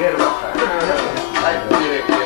Ver bakalım. Haydi direkt ver.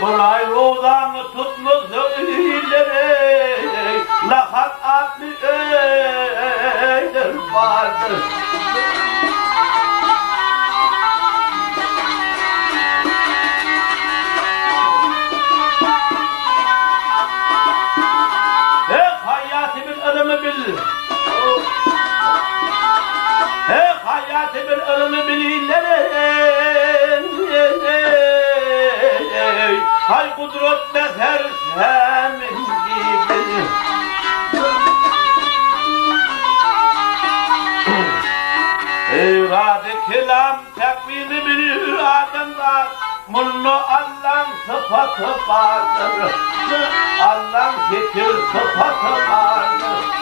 Kolay rodan tutmuş ileri, lahat atlı öğüdür vardır. Hayatımın ölümü bil. Hayatımın ölümü bilirler. Hay kudret beter semin gibi. İrade kelam tekvini bilir adamlar. Mullu Allah'ın sıfatı vardır. Allah'ın zikir sıfatı vardır.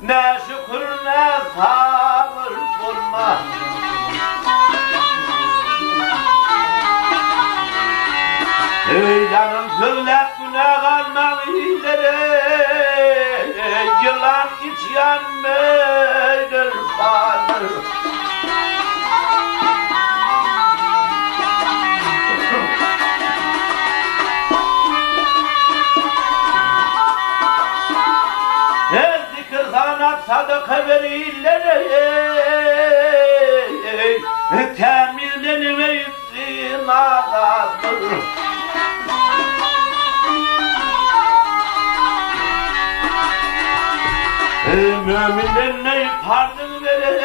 Ne şükür ne sabır bulma. Ey canım söylet günah almak iyileri, yılan içyan meydir vardır. Sadaka verirler, temizlenmeyin ağadır. Müminlerine pardon verir,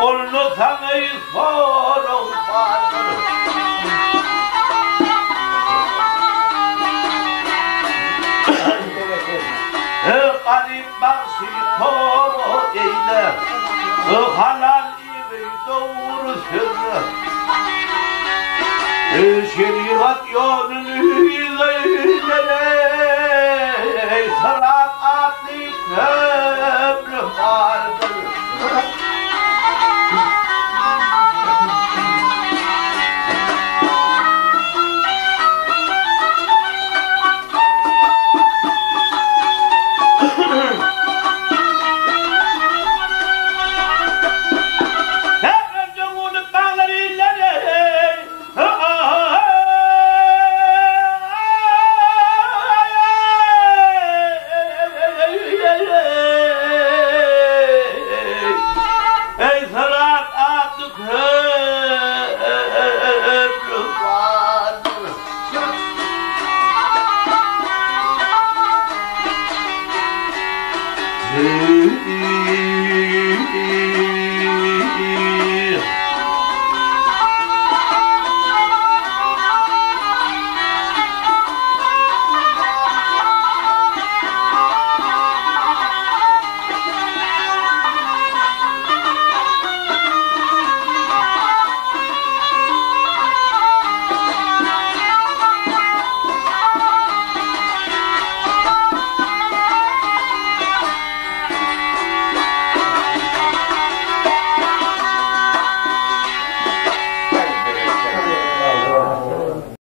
onu sana sorun vardır. Halal iyi doğru sözü. şeriat yolunu